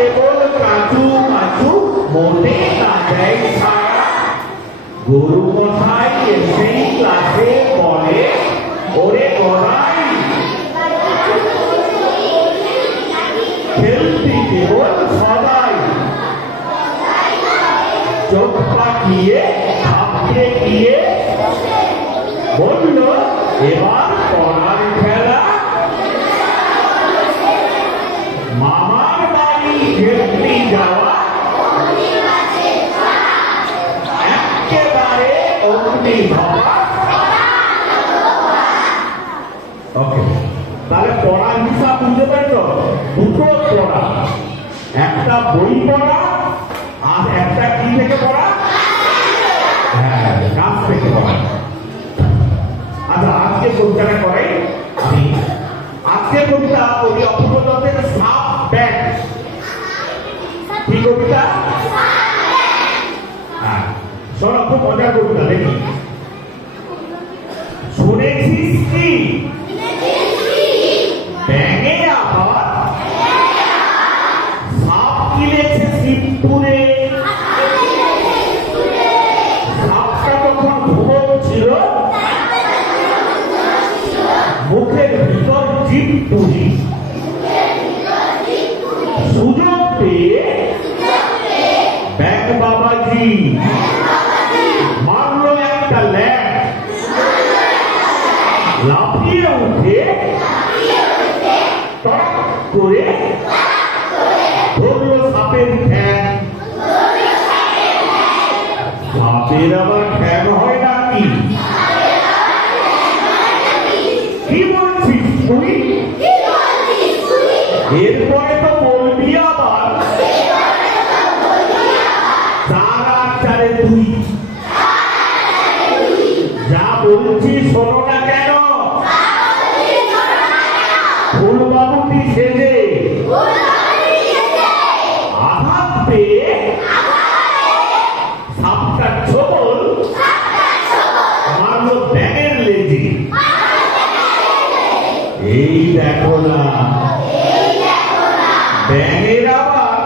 কেবল কাচু কাচু মনে না যায় ছায়া। গুরু মশাই এসেই ক্লাসে বলে, ওরে গড়াই খেলতে কেবল সবাই। চোখ পাকিয়ে ভাবতে গিয়ে বলল, এবার পড়ার খেলা। মামার বাড়ি খেলতে যাওয়া একেবারে অগ্নি ভাবা। ওকে, তাহলে পড়ার হিসাব বুঝতে পারছো? দুটো পড়া, একটা বই পড়া আর একটা কি থেকে পড়া? হ্যাঁ, গাছ থেকে পড়া। আচ্ছা, আজকে কবিতাটা করাই আমি। আজকে কবিতা কবি অপূর্ব দত্তের সাপ ব্যাগ। কি কবিতা? হ্যাঁ, শোনো, খুব মজার কবিতা, দেখি। শুনেছিস কি ব্যাঙে আবার সাপ কিনেছে শিবপুরে। সাপটা তখন ঘুমোচ্ছিল, মুখের ভিতর জিভ পুরি। সুযোগ পেয়ে ব্যাগ বাবাজি মারলো একটা ল্যাগ। লাফিয়ে উঠে টক করে ধরলো সাপের ঠ্যাং। সাপের আবার ঠ্যাং হয় নাকি? কি বলছিস তুই? এরপরে তো বলবি আবার চার আর চারে দুই। যা বলছি শোনো না কেন? ফুলবাবুটি সেজে আঘাত পেয়ে সাপটা ছোবল মারলো ব্যাঙের লেজে। এই দেখো না ব্যাঙের আবার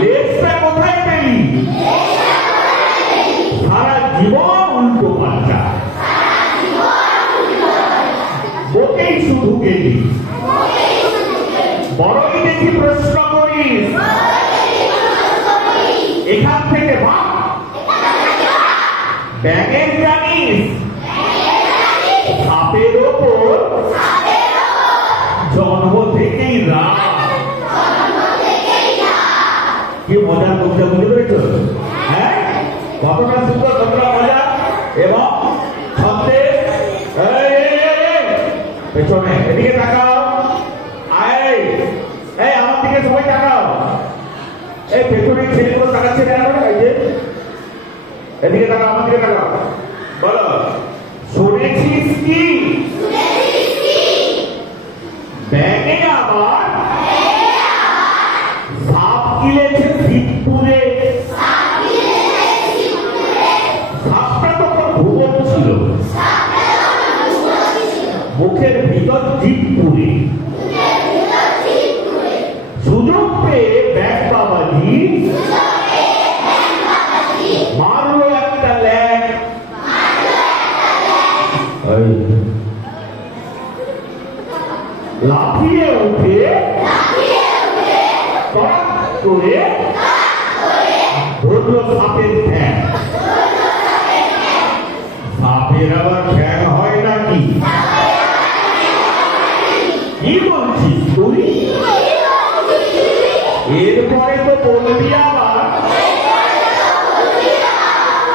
লেজটা কোথায় পেলি? সারা জীবন উল্টো পাল্টা, বকেই শুধু গেলি। বড়ই দেখি প্রশ্ন করিস, এখান থেকে ভাব। ব্যাঙের জানিস সাপের ওপর জন্ম থেকেই রাগ। কি মজার কবিতা, বুঝতে পেরেছো? হ্যাঁ, কতটা সুন্দর, কতটা মজা। এবং ছন্দে পেছনে এদিকে তাকাও, এই আমার দিকে সবাই তাকাও। এই পেছনে ছেলেগুলো তাকাচ্ছে কেন? এদিকে তাকাও, আমার দিকে তাকাও। বলো, শুনেছিস কি ব্যাঙে আবার সাপ কিনেছে শিবপুরে। সাপটা তখন ঘুমোচ্ছিল, মুখের ভিতর জিভ পুরে। সুযোগ পেয়ে ব্যাগ বাবাজি মারলো একটা ল্যাগ। লাফিয়ে উঠে টক করে ধরলো সাপের ঠ্যাং। সাপের আবার ঠ্যাং হয় নাকি? কি বলছিস তুই? এরপরে তো বলবি আবার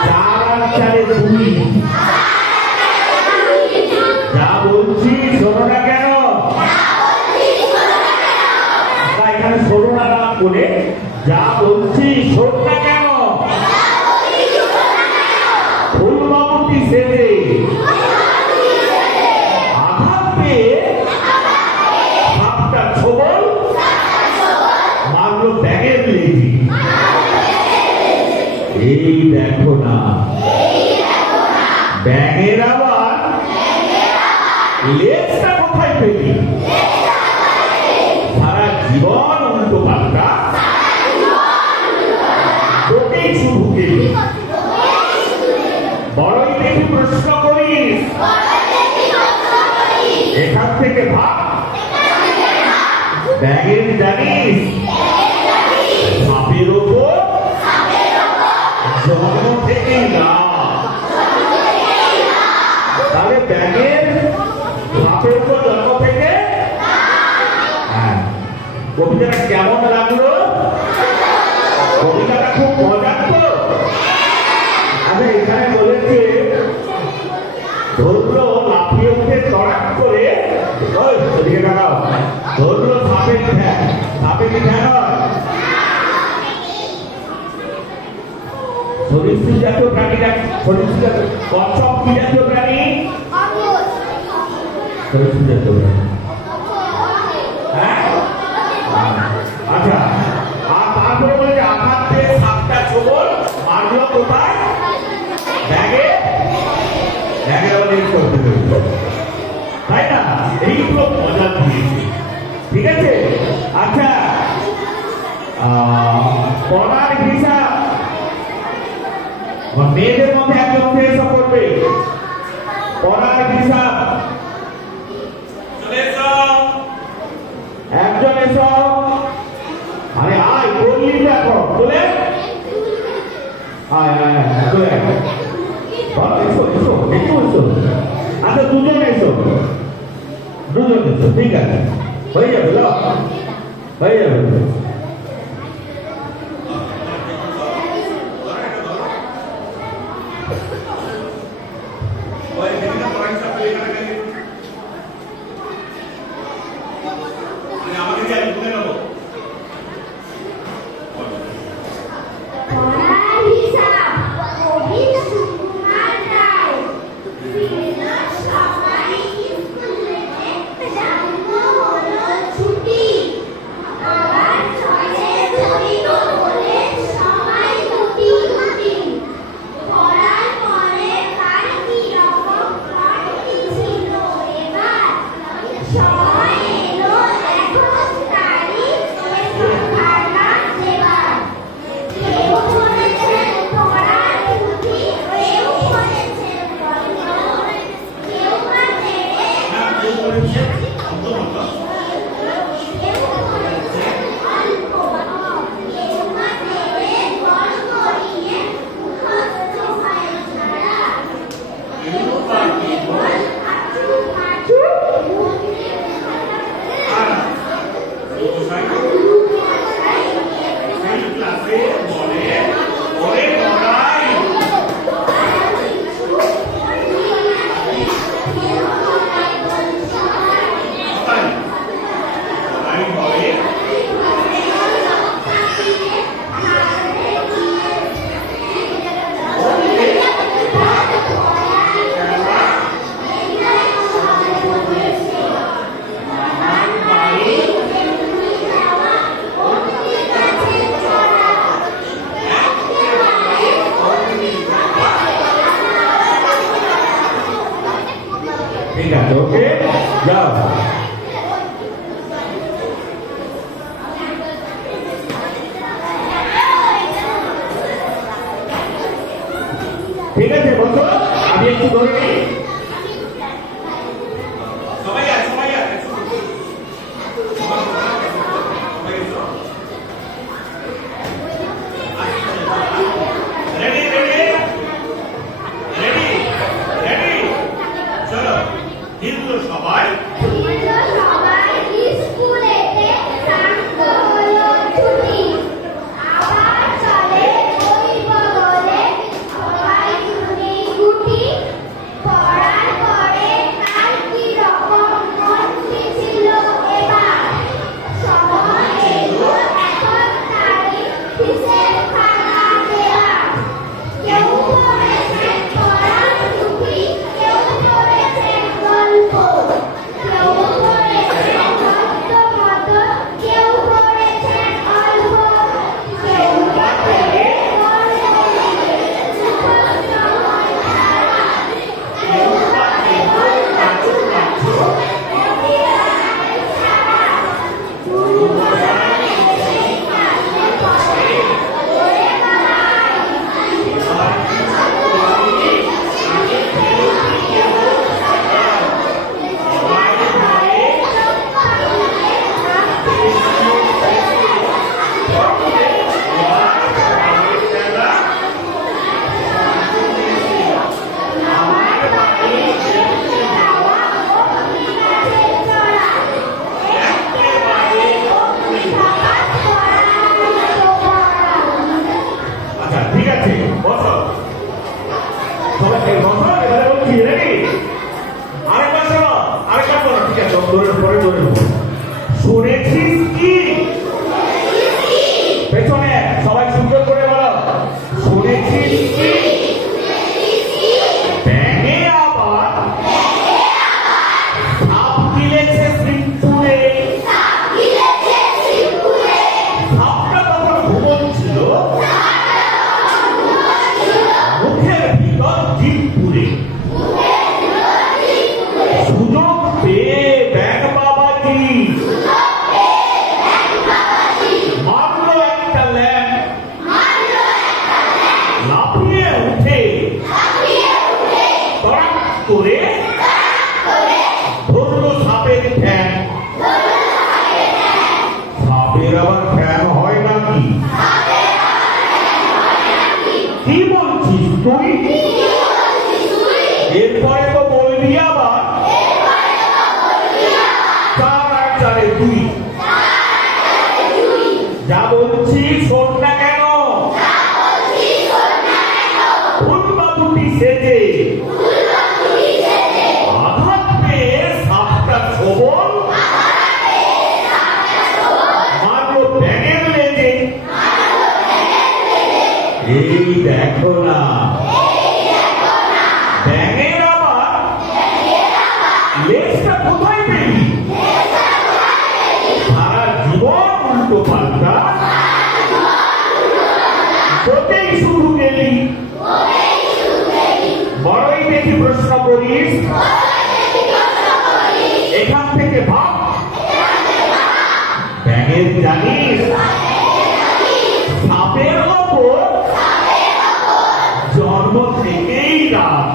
চার আর চারে দুই। যা বলছি শোনো না কেন? এখানে শোনো না বলে যা বলছি শোন না কেন? ফুলবাবুটি সেজে আঘাত পেয়ে সাপটা ছোবল মারলো ব্যাঙের লেজে। এই দেখো না ব্যাঙের আবার লেজটা কোথায় পেলি? সারা জীবন উল্টো ব্যাঙের জানিস সাপের ওপর জন্ম থেকে না, তাহলে ব্যাঙের সাপের উপর জন্ম থেকে। হ্যাঁ, কবিতাটা কেমন লাগলো? কবিতাটা খুব মজার তো। আচ্ছা, এখানে বলেছে ধরলো লাফিয়ে উঠে চড়াক করে, ওদিকে তাকাও, ধরলো সাপের ঠ্যাং। সাপে কি ঠ্যাং হয়? সরীসৃপ জাতীয় প্রাণীরা, সরীসৃপ জাতীয় কচ্ছপ কি জাতীয় প্রাণী? সরীসৃপ জাতীয় প্রাণী। হ্যাঁ, আচ্ছা। আর তারপরে বলে যে আঘাত দিয়ে সাপটা ছোবল মারলো কোথায়? ব্যাগে। ব্যাগে করতে হবে, তাই না? এইগুলো মজা দিয়েছে, ঠিক আছে? আচ্ছা, পড়ার হিসাব মেয়েদের মধ্যে একজন এসব করবে। পড়ার হিসাব একজন এসব। আরে আয়, বললি দেখো চলে আয় আয় আয় চলে আয়। বলো এসো এসো একটু এসো। আচ্ছা, দুজন এসো, দুজন এসো, ঠিক আছে, হয়ে যাবে, হয়ে যাবে। ঠিক আছে, ওকে, যাও। ঠিক আছে বন্ধু, আমি একটু ধরে নিই। For নাকি? কি বলছিস তুই? এরপরে তো বলবি আবার 4 আর 4 2। যা বলছি শোন না কেন? ফুলবাবুটি সেজে আঘাত পেয়ে সাপটা ছোবল মারলো ব্যাঙের লেজে। এই দেখো না, ব্যাঙের আবার লেজটা কোথায় পেলি? সারা জীবন উল্টো পাল্টা তোতেই শুরু গেলি। বড়ই দেখি প্রশ্ন করিস, এখান থেকে ভাব। ব্যাঙের জানিস সাপের ওপর জন্ম থেকেই রাগ।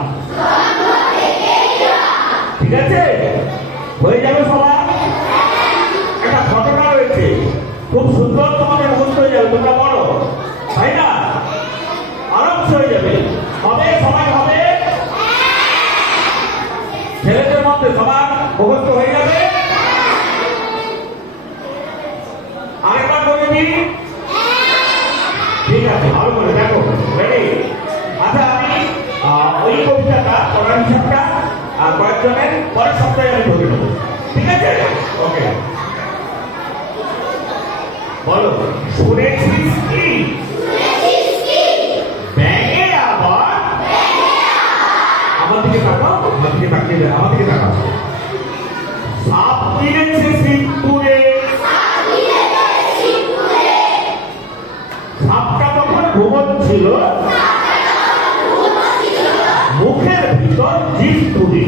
ঠিক আছে, হয়ে যাবে সবার। একটা ঘটনা রয়েছে, খুব সুন্দর, তোমাদের মুখস্থ হয়ে যাবে, তোমরা বড় তাই না? আরামসে হয়ে যাবে। হবে, সবাই হবে, ছেলেদের মধ্যে সবার মুখস্থ হয়ে যাবে। আরেকবার বলে দিই, ঠিক আছে, ভালো করে দেখো, রেডি? আচ্ছা, আমি ওই কবিতাটা পড়ার হিসাবটা কয়েকজনের পরের সপ্তাহে আমি ধরে নেবো, ঠিক আছে? ওকে, বলো। শুনেছিস কি ব্যাঙে আবার, আমার দিকে তাকাও, আমার দিকে তাকিয়ে, আমার দিকে তাকাও। সাপ দিয়েছে সিংপুরে, সাপটা তখন ঘুমোচ্ছিল, মুখের ভিতর জিভ তুলে।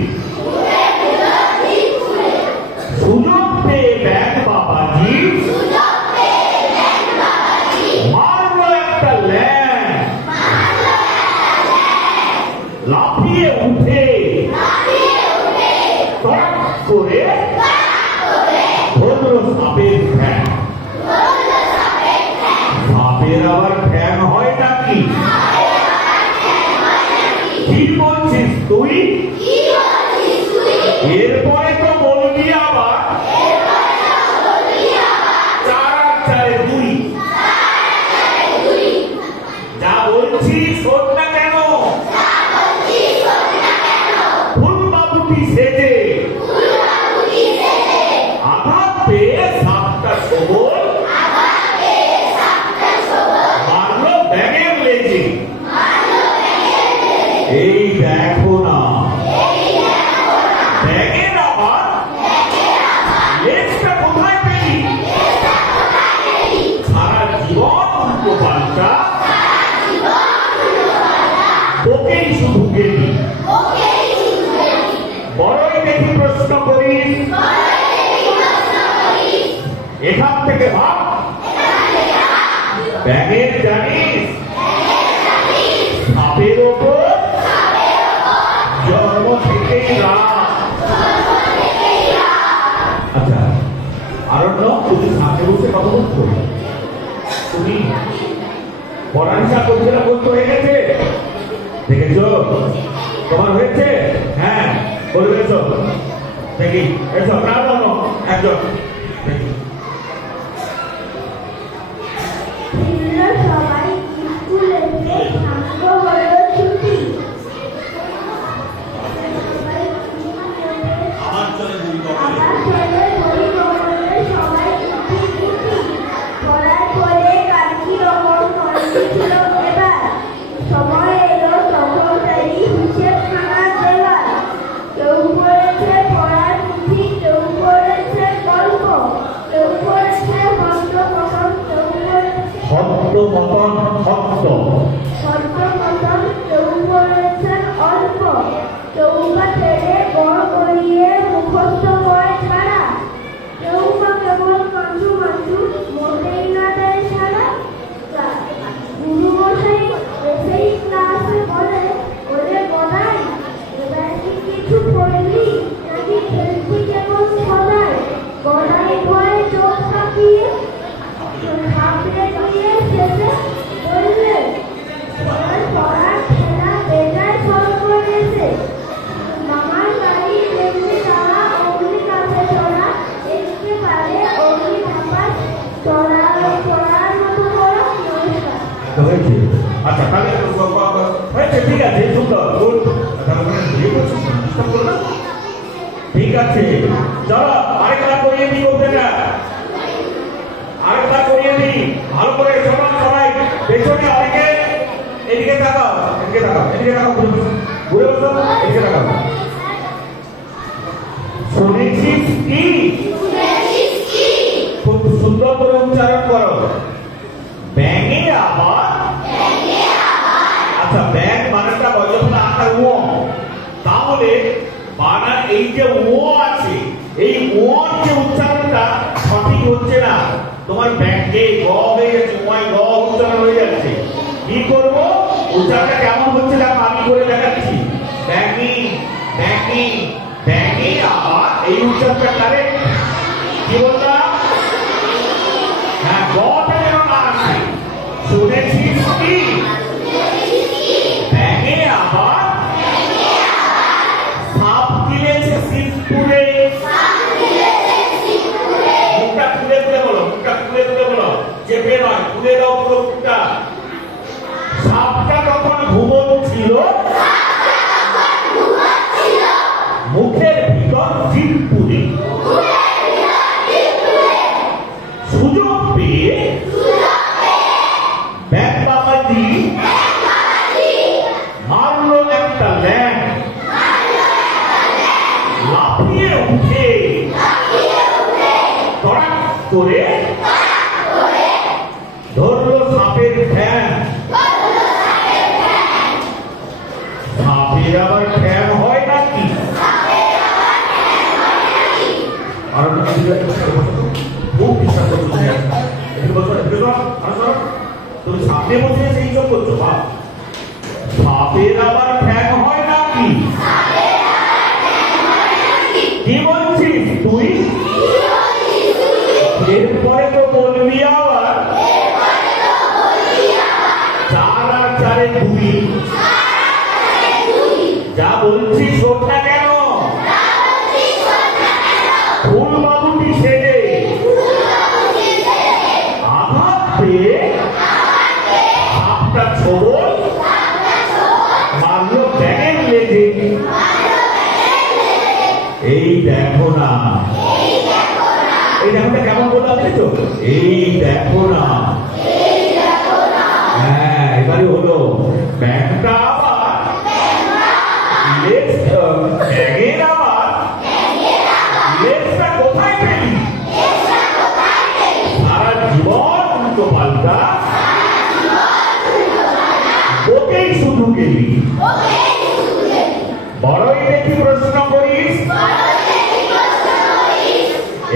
সুযোগ পেয়ে ব্যাঙ বাবাজি মারলো একটা ল্যাং, লাফিয়ে উঠে টক করে ধরল সাপের ঠ্যাং। সাপের আবার ঠ্যাং হয় নাকি? কি বলছিস তুই? এরপরে তো বলবি আবার 4 আর 4 2। যা বলছি শোন না কেন? ফুলবাবুটি সেজে আঘাত পেয়ে সাপটা ছোবল মারলো ব্যাঙের লেজে। এই দেখো না, ব্যাঙের আবার লেজটা কোথায় পেলি? সারা জীবন উল্টো পাল্টা তোকেই শুধু গেলি। বড়ই দেখি প্রশ্ন করিস, এখান থেকে ভাব। ব্যাঙের জানিস সাপের ওপর জন্ম থেকেই রাগ। আচ্ছা, আরণ্য, তুমি সামনে বসে কথা বলছো, তুমি পড়ার হিসাব করছিলা, বলতে হয়ে গেছে, দেখেছো? তোমার হয়েছে? হ্যাঁ, বলে গেছো, দেখি এসো, না বলো একজন দেখি। সবাই স্কুলেতে সাঙ্গ হলো ছুটি। আমার ছেলে বই বলে সবাই ছুটি ছুটি। পড়ার পরে কাকি রকম করেছিল এবার। সময় এলো তখন তাই হিসেব খানা দেওয়ার। কেউ পড়েছে পড়ার পুঁথি, কেউ পড়েছে গল্প, কেউ পড়েছে হস্ত পতন, কেউ পড়েছে হস্তপতন, হস্তপতন, কেউ পড়েছেন অল্প, কেউ বা ছেড়ে বড় করিয়ে মুখস্থ করে ছাড়া, কেউ বা কেবল মাঞ্জু মাঞ্জু মোটেই না দেয় ছাড়া। গুরুমশাই এসেই ক্লাসে বলে, ওরে বলাই, এবার কি কিছু পড়লি নাকি খেলছি কেবল সদাই? বলাই ভয়ে চোখ থাকিয়ে সামনে দিয়ে হয়েছে। আচ্ছা তাহলে হয়েছে, ঠিক আছে, সুন্দর, গুড। তাহলে বিয়ে করছিস না, ডিস্টার্ব করো না। ঠিক আছে, চলো আরেকটা করিয়ে দিই ওটা, আরেকটা করিয়ে দিই ভালো করে। সবাই সবাই পেছনে অনেকে, এদিকে তাকাও, এদিকে তাকাও, এদিকে তাকাও, ঘুরে বসো, এদিকে তাকাও। শুনেছিস কি? খুব সুন্দর করে উচ্চারণ করো। ব্যাঙে আবার, আচ্ছা ব্যাঙ বানানটা যখন আকার ও, তাহলে বানান এই যে ও আছে, এই ওর যে উচ্চারণটা সঠিক হচ্ছে না, তোমার ব্যাঙে গ হয়ে যাচ্ছে, ওয়াই গ উচ্চারণ হয়ে যাচ্ছে। কি করবো? উচ্চারণটা কেমন হচ্ছে দেখো, আমি করে দেখাচ্ছি। ব্যাঙি ব্যাঙি ব্যাঙে আবার, এই উচ্চারণটা কারেক্ট। কি বললাম? হ্যাঁ, গটা যেন না আসে। শুনেছিস কি? ব্যাঙে আবার সাপ গিলেছে শিবপুরে। মুখটা খুলে খুলে বলো, মুখটা খুলে খুলে বলো, চেপে নয়, খুলে দাও পুরো মুখটা। সাপটা তখন ঘুমোচ্ছিল, মুখের ভিতর শিবপুরে। সুযোগ পেয়ে ব্যাঙ বাবাজি মারলো একটা ল্যান্ড, লাফিয়ে উঠে তড়াক করে ধরলো সাপের ঠ্যাং। সাপের আবার ঠ্যাং হয় নাকি? আর খুব বিশ্বাস করছো তুমি সামনে বসে সেই সব করছো। সাপের আবার ঠ্যাং হয় নাকি? কি বলছিস তুই? এরপরে তো বলবি আবার চার আর চারে দুই। যা বলছিস ওটা কেন? ফুল বাবুটি সেজে আঘাত পেয়ে সাপটা ছোবল মারলো ব্যাঙের লেজে। এই দেখো না, এই দেখোটা কেমন বললাম তো, এই দেখো না। হ্যাঁ, এবারে হলো ব্যাঙটা আবার ব্যাঙের আবার লেজটা কোথায় পেলি? সারা জীবন উল্টো পাল্টা ওকেই শুধু গেলি। বড়ই দেখি প্রশ্ন করিস,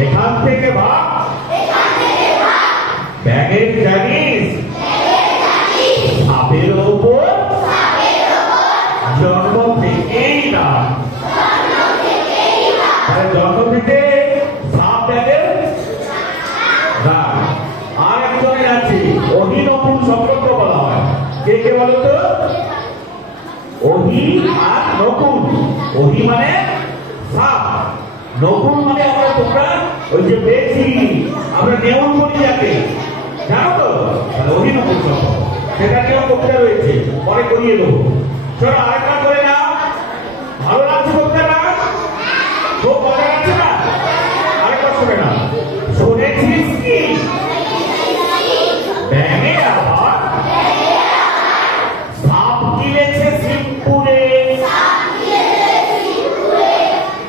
এখান থেকে ভাব। ব্যাঙের জানিস সাপের ওপর জন্ম থেকেই না, জন্ম থেকে সাপ ব্যাঙের রাগ। আর একজনের আছে অহি নকুল সম্পর্ক বলা হয়। কে কে বলতো? অহি আর নকুল। অহি মানে সাপ, নকুল মানে আমরা তোমরা ওই যে বেশি আমরা নেউল বলি যাকে, জানো তো? অহি নকুল সম্পর্ক, সেটা নিয়েও কবিতা রয়েছে, পরে করিয়ে দেবো। চলো আরেকটা করে নাও। ভালো লাগছে কবিতাটা? খুব মজা লাগছে না? আরেকটা শুনে নাও। শুনেছিস কি? ব্যাঙে আবার সাপ গিলেছে শিবপুরে।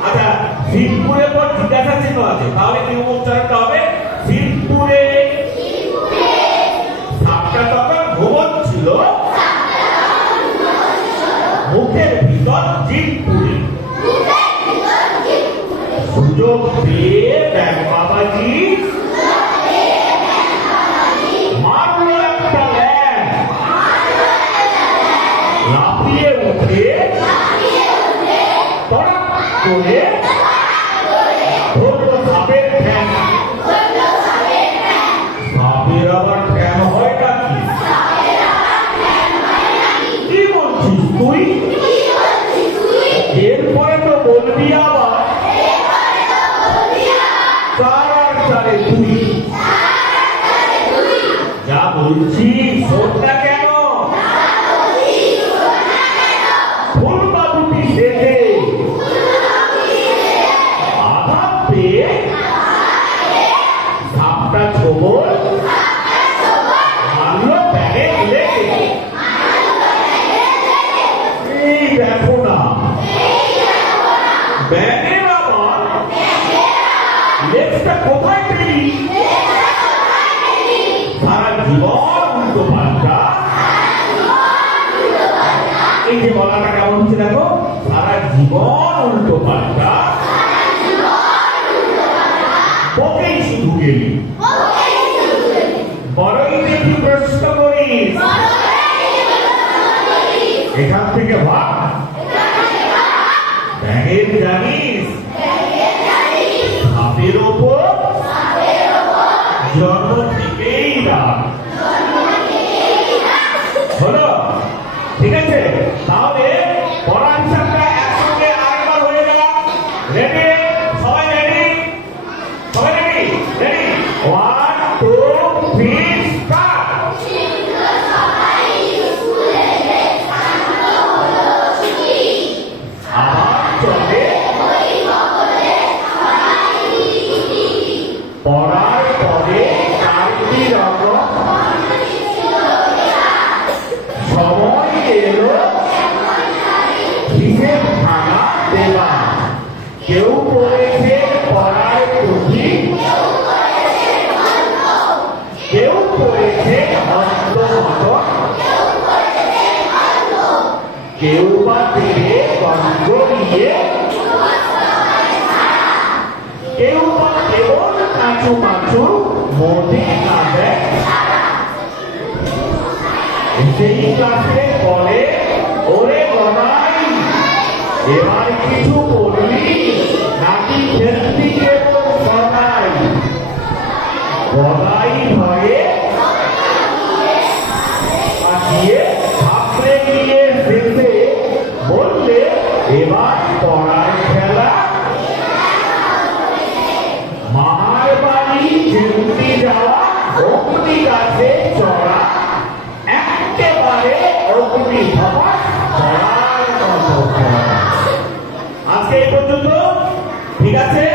আচ্ছা, শিবপুরের পর জিজ্ঞাসা চিহ্ন আছে, তাহলে কি উচ্চারণটা হবে? শিবপুরে। সাপটা তখন ঘুমোচ্ছিল, মুখের ভিতর শিবপুরে। সুযোগ পেয়ে ব্যাঙ বাবাজি মারলো একটা ল্যান্ড, লাফিয়ে উঠে তড়াক করে ধরলো সাপের ঠ্যাং। সাপের আবার ঠ্যাং হয় নাকি? কি বলছিস তুই? এরপরে তো বলবি আবার চার আর চারে দুই। যা বলছি শোনটা কেন? জীবন উল্টো পাল্টা। এই যে বলাটা কেমন হচ্ছে দেখো, সারা জীবন উল্টো পাল্টা, বকেই শুধু গেলি, বড়ই দেখি প্রশ্ন করিস, এখান থেকে ভাব, ব্যাঙের জানিস সাপের ওপর জন্ম থেকেই রাগ। হলো? ঠিক আছে, তাহলে পড়ার হিসাবটা একসঙ্গে আরেকবার হয়ে গেল। রেডি? সবাই রেডি? সবাই রেডি? রেডি? 1 2 3 স্টার্ট। আমার চলে পড়ার পরে কার্তি রকম সময় এলো হিসেব ভাঙা দেওয়া। কেউ পড়েছে পড়ার পুঁথি, কেউ পড়েছে অন্তমত, কেউ বা তীরে গন্ধ নিয়ে, কেউ বা কেবল কাঁচু মাচু মনে না দেয়। সেই ক্লাসে বলে, ওরে গদাই এবার কিছু বললি নাকি খেলতি কেবল গদাই? গদাই ভয়ে পাঠিয়ে থাপড়ে গিয়ে শেষে বললে, এবার পড়ার খেলা। মামার বাড়ি যেমনি যাওয়া অগ্নি গাছে চড়া, একেবারে অগ্নি ভাবা পড়ার মতো। আজকে এই পর্যন্ত, ঠিক আছে?